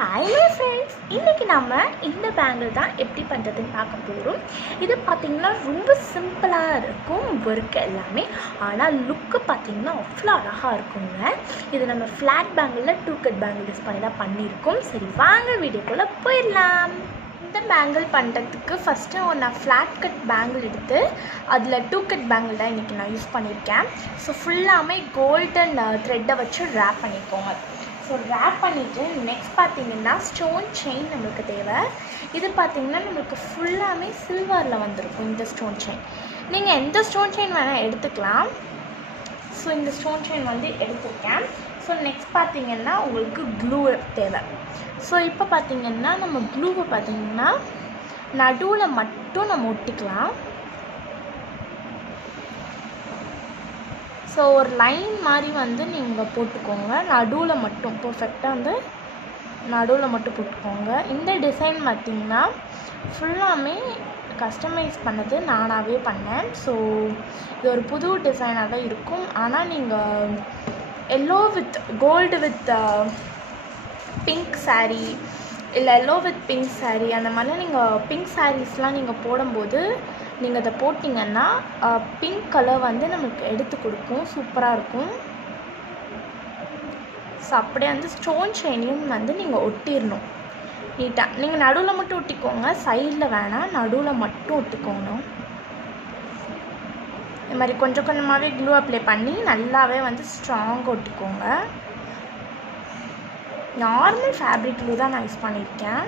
Hi my friends, இன்றைக்கி நம்ம இந்த பேங்கிள் தான் எப்படி பண்ணுறதுன்னு பார்க்க போகிறோம். இது பார்த்திங்கன்னா ரொம்ப சிம்பிளாக இருக்கும் ஒர்க் எல்லாமே, ஆனால் லுக்கு பார்த்திங்கன்னா அவ்வளோ அழகாக இருக்குங்க. இது நம்ம ஃப்ளாட் பேங்கிளில் 2 கட் பேங்கிள் யூஸ் பண்ணி தான் பண்ணியிருக்கோம். சரி வாங்க வீடியோக்குள்ளே போயிடலாம். இந்த பேங்கிள் பண்ணுறதுக்கு ஃபஸ்ட்டு நான் ஃப்ளாட் கட் பேங்கிள் எடுத்து அதில் 2 கட் பேங்கிள் தான் இன்றைக்கி நான் யூஸ் பண்ணியிருக்கேன். ஸோ ஃபுல்லாமே கோல்டன் த்ரெட்டை வச்சு ரேப் பண்ணிக்கோங்க. ஸோ ரேப் பண்ணிவிட்டு நெக்ஸ்ட் பார்த்திங்கன்னா ஸ்டோன் செயின் நம்மளுக்கு தேவை. இது பார்த்திங்கன்னா நம்மளுக்கு ஃபுல்லாமே சில்வரில் வந்திருக்கும் இந்த ஸ்டோன் செயின். நீங்கள் எந்த ஸ்டோன் செயின் வேணால் எடுத்துக்கலாம். ஸோ இந்த ஸ்டோன் செயின் வந்து எடுத்துருக்கேன். ஸோ நெக்ஸ்ட் பார்த்திங்கன்னா உங்களுக்கு க்ளூ தேவை. ஸோ இப்போ பார்த்திங்கன்னா நம்ம க்ளூவை பார்த்திங்கன்னா நடுவில் மட்டும் நம்ம ஒட்டிக்கலாம். ஸோ ஒரு லைன் மாதிரி வந்து நீங்கள் போட்டுக்கோங்க, நடுவில் மட்டும் பர்ஃபெக்டாக வந்து நடுவில் மட்டும் போட்டுக்கோங்க. இந்த டிசைன் பார்த்திங்கன்னா ஃபுல்லாமே கஸ்டமைஸ் பண்ணது நானாகவே பண்ணேன். ஸோ இது ஒரு புது டிசைனாக தான் இருக்கும். ஆனால் நீங்கள் yellow with gold with pink sari இல்லை எல்லோ வித் பிங்க் சாரீ அந்த மாதிரிலாம் நீங்கள் பிங்க் சாரீஸ்லாம் நீங்கள் போடும்போது நீங்கள் அதை போட்டிங்கன்னா பிங்க் கலர் வந்து நமக்கு எடுத்து கொடுக்கும், சூப்பராக இருக்கும். ஸோ அப்படியே வந்து ஸ்டோன் செயினையும் வந்து நீங்கள் ஒட்டிடணும் நீட்டாக. நீங்கள் நடுவில் மட்டும் ஒட்டிக்கோங்க, சைடில் வேணாம், நடுவில் மட்டும் ஒட்டிக்கோங்க. இது மாதிரி கொஞ்சம் கொஞ்சமாகவே க்ளூ அப்ளை பண்ணி நல்லாவே வந்து ஸ்ட்ராங்காக ஒட்டிக்கோங்க. நார்மல் ஃபேப்ரிக் க்ளூ தான் நான் யூஸ் பண்ணியிருக்கேன்.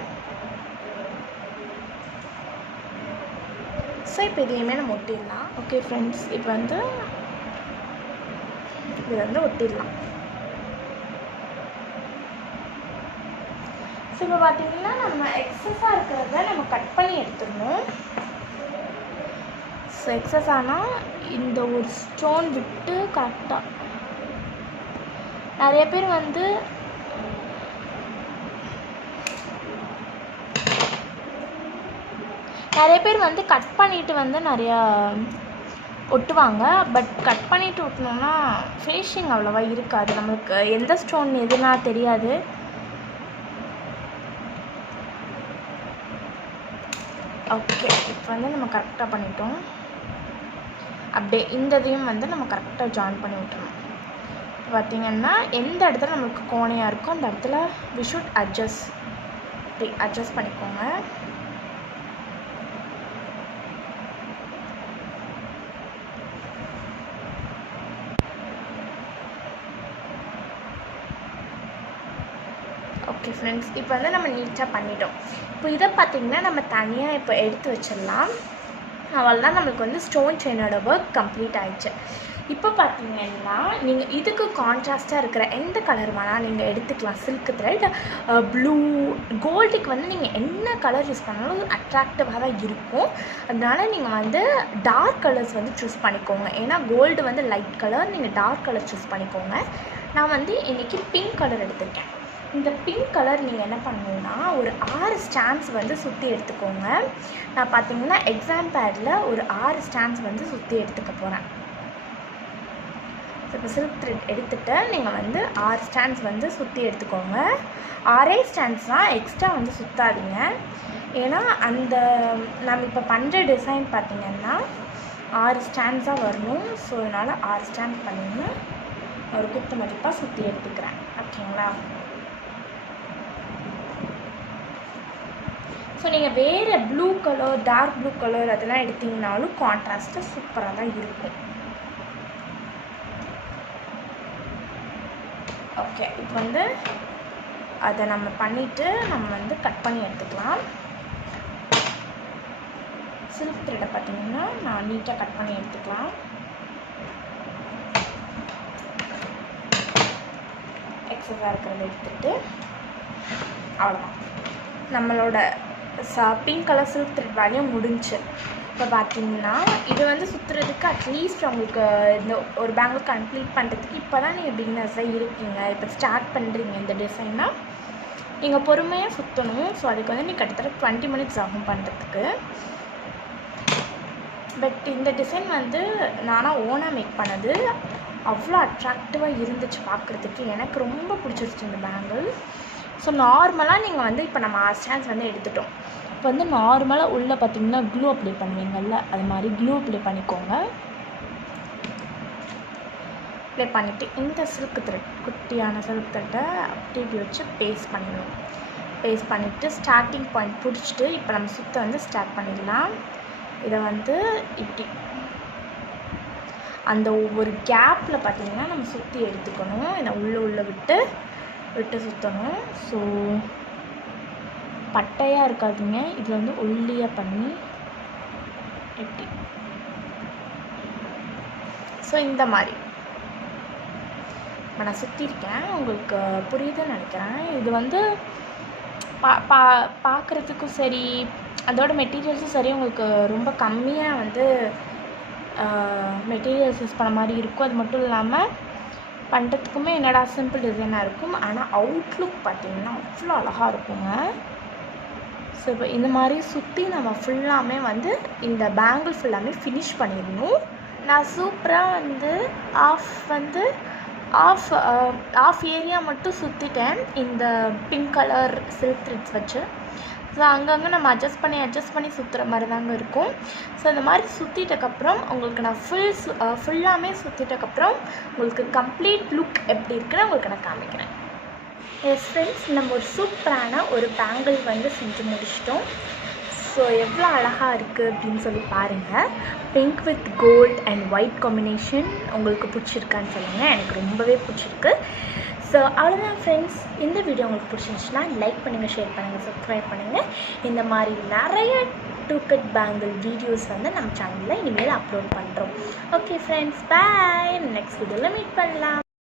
ஸோ இப்போ இதையுமே நம்ம ஒட்டிடலாம். ஓகே ஃப்ரெண்ட்ஸ், இப்போ வந்து இது வந்து ஒட்டிடலாம். ஸோ இப்போ பார்த்திங்கன்னா நம்ம எக்ஸஸாக இருக்கிறத நம்ம கட் பண்ணி எடுத்துடணும். ஸோ எக்ஸஸ் ஆனால் இந்த ஒரு ஸ்டோன் விட்டு கரெக்டாக நிறைய பேர் வந்து கட் பண்ணிவிட்டு வந்து நிறையா ஒட்டுவாங்க. பட் கட் பண்ணிவிட்டு ஒட்டணுன்னா ஃபினிஷிங் அவ்வளோவா இருக்காது, நம்மளுக்கு எந்த ஸ்டோன் எதுனா தெரியாது. ஓகே, இப்போ வந்து நம்ம கரெக்டாக பண்ணிட்டோம். அப்படியே இந்த இதையும் வந்து நம்ம கரெக்டாக ஜாயின் பண்ணி விட்டுறணும். பார்த்திங்கன்னா எந்த இடத்துல நம்மளுக்கு கோணையாக இருக்கோ அந்த இடத்துல வி ஷுட் அட்ஜஸ்ட் பண்ணிக்கோங்க. ஓகே ஃப்ரெண்ட்ஸ், இப்போ வந்து நம்ம நீட்டாக பண்ணிட்டோம். இப்போ இதை பார்த்திங்கன்னா நம்ம தனியாக இப்போ எடுத்து வச்சிடலாம். அவ்வளோதான், நம்மளுக்கு வந்து ஸ்டோன் செயினோட ஒர்க் கம்ப்ளீட் ஆகிடுச்சு. இப்போ பார்த்திங்கன்னா நீங்கள் இதுக்கு கான்ட்ராஸ்ட்டாக இருக்கிற எந்த கலர் வேணால் நீங்கள் எடுத்துக்கலாம். சில்க் த்ரெட், ப்ளூ, கோல்டுக்கு வந்து நீங்கள் என்ன கலர் யூஸ் பண்ணாலும் அட்ராக்டிவாக தான் இருக்கும். அதனால் நீங்கள் வந்து டார்க் கலர்ஸ் வந்து சூஸ் பண்ணிக்கோங்க. ஏன்னா கோல்டு வந்து லைட் கலர், நீங்கள் டார்க் கலர் சூஸ் பண்ணிக்கோங்க. நான் வந்து இன்றைக்கி பிங்க் கலர் எடுத்திருக்கேன். இந்த பிங்க் கலர் நீங்கள் என்ன பண்ணணுன்னா ஒரு 6 ஸ்டாம்ப்ஸ் வந்து சுற்றி எடுத்துக்கோங்க. நான் பார்த்திங்கன்னா எக்ஸாம் பேடில் ஒரு 6 ஸ்டாம்ப்ஸ் வந்து சுற்றி எடுத்துக்க போகிறேன். இப்போ சில்க் த்ரெட் எடுத்துகிட்டு நீங்கள் வந்து 6 ஸ்டாண்ட்ஸ் வந்து சுற்றி எடுத்துக்கோங்க. 6 ஸ்டாண்ட்ஸ் தான், எக்ஸ்ட்ரா வந்து சுற்றாதீங்க. ஏன்னா அந்த நம்ம இப்போ பண்ணுற டிசைன் பார்த்திங்கன்னா 6 ஸ்டாண்ட்ஸாக வரணும். ஸோ அதனால் 6 ஸ்டாண்ட்ஸ் பண்ணிங்கன்னா ஒரு குத்து மதிப்பாக சுற்றி எடுத்துக்கிறேன். ஓகேங்களா? ஸோ நீங்கள் வேறு blue colour, dark blue colour அதெல்லாம் எடுத்திங்கனாலும் கான்ட்ராஸ்ட்டாக சூப்பராக தான் இருக்கும். ஓகே, இப்போ வந்து அதை நம்ம பண்ணிவிட்டு நம்ம வந்து கட் பண்ணி எடுத்துக்கலாம். சில்க் த்ரெட்டை பார்த்திங்கன்னா நான் நீட்டாக கட் பண்ணி எடுத்துக்கலாம். எக்ஸஸாக இருக்கிறத எடுத்துகிட்டு அவ்வளோதான், நம்மளோட பிங்க் கலர் சில்க் த்ரெட் வேலையும் முடிஞ்சு. இப்போ பார்த்திங்கன்னா இது வந்து சுற்றுறதுக்கு அட்லீஸ்ட் உங்களுக்கு இந்த ஒரு பேங்கிள் கம்ப்ளீட் பண்ணுறதுக்கு இப்போ தான் நீங்கள் பிகினர்ஸாக இருக்கீங்க, இப்போ ஸ்டார்ட் பண்ணுறீங்க இந்த டிசைன்னா நீங்கள் பொறுமையாக சுற்றணும். ஸோ அதுக்கு வந்து நீங்கள் கிட்டத்தட்ட 20 மினிட்ஸ் ஆகும் பண்ணுறதுக்கு. பட் இந்த டிசைன் வந்து நானாக ஓனாக மேக் பண்ணது, அவ்வளோ அட்ராக்டிவாக இருந்துச்சு பார்க்குறதுக்கு. எனக்கு ரொம்ப பிடிச்சிருச்சு இந்த பேங்கிள். ஸோ நார்மலாக நீங்கள் வந்து இப்போ நம்ம ஸ்டாண்ட்ஸ் வந்து எடுத்துட்டோம். இப்போ வந்து நார்மலாக உள்ளே பார்த்தீங்கன்னா க்ளூ அப்ளை பண்ணுவீங்கள்ல, அது மாதிரி க்ளூ அப்ளை பண்ணிக்கோங்க. அப்ளை பண்ணிவிட்டு இந்த சில்க் த்ரெட், குட்டியான சில்க் த்ரெட்டை அப்படி வச்சு பேஸ்ட் பண்ணிடணும். பேஸ்ட் பண்ணிவிட்டு ஸ்டார்டிங் பாயிண்ட் பிடிச்சிட்டு இப்போ நம்ம சுற்ற வந்து ஸ்டார்ட் பண்ணிடலாம். இதை வந்து இப்படி அந்த ஒவ்வொரு கேப்பில் பார்த்திங்கன்னா நம்ம சுற்றி எடுத்துக்கணும். இதை உள்ளே விட்டு சுற்றணும். ஸோ பட்டையாக இருக்காதுங்க, இது வந்து ஒல்லியாக பண்ணி எப்படி, ஸோ இந்த மாதிரி இப்போ நான் சுற்றிருக்கேன். உங்களுக்கு புரியுதுன்னு நினைக்கிறேன். இது வந்து பார்க்குறதுக்கும் சரி, அதோட மெட்டீரியல்ஸும் சரி, உங்களுக்கு ரொம்ப கம்மியாக வந்து மெட்டீரியல்ஸ் யூஸ் பண்ண மாதிரி இருக்கும். அது மட்டும் இல்லாமல் பண்ணுறதுக்குமே என்னடா சிம்பிள் டிசைனாக இருக்கும், ஆனால் அவுட்லுக் பார்த்திங்கன்னா அவ்வளோ அழகாக இருக்குங்க. ஸோ இப்போ இந்த மாதிரி சுற்றி நம்ம ஃபுல்லாமே வந்து இந்த பேங்கிள் ஃபுல்லாமே ஃபினிஷ் பண்ணிடணும். நான் சூப்பராக வந்து ஆஃப் ஏரியா மட்டும் சுற்றிட்டேன் இந்த பிங்க் கலர் சில்க் த்ரெட்ஸ் வச்சு. ஸோ அங்கங்கே நம்ம அட்ஜஸ்ட் பண்ணி சுற்றுற மாதிரி தாங்க இருக்கும். ஸோ இந்த மாதிரி சுற்றிட்டக்கப்புறம் உங்களுக்கு நான் ஃபுல்லாமே சுற்றிட்டக்கப்புறம் உங்களுக்கு கம்ப்ளீட் லுக் எப்படி இருக்குன்னு உங்களுக்கு நான் காமிக்கிறேன். எஸ் ஃப்ரெண்ட்ஸ், நம்ம ஒரு சூப்பரான ஒரு பேங்கிள் வந்து செஞ்சு முடிச்சிட்டோம். ஸோ எவ்வளோ அழகாக இருக்குது அப்படின்னு சொல்லி பாருங்கள். Pink with gold and white combination உங்களுக்கு பிடிச்சிருக்கான்னு சொல்லுங்கள். எனக்கு ரொம்பவே பிடிச்சிருக்கு. ஸோ அவ்வளோதான் ஃப்ரெண்ட்ஸ். இந்த வீடியோ உங்களுக்கு பிடிச்சிருந்துச்சுன்னா லைக் பண்ணுங்கள், ஷேர் பண்ணுங்கள், சப்ஸ்கிரைப் பண்ணுங்கள். இந்த மாதிரி நிறைய 2 கட் பேங்கிள் வீடியோஸ் வந்து நம்ம சேனலில் இனிமேல் அப்லோட் பண்ணுறோம். ஓகே ஃப்ரெண்ட்ஸ், பாய். நெக்ஸ்ட் வீடியோவில் மீட் பண்ணலாம்.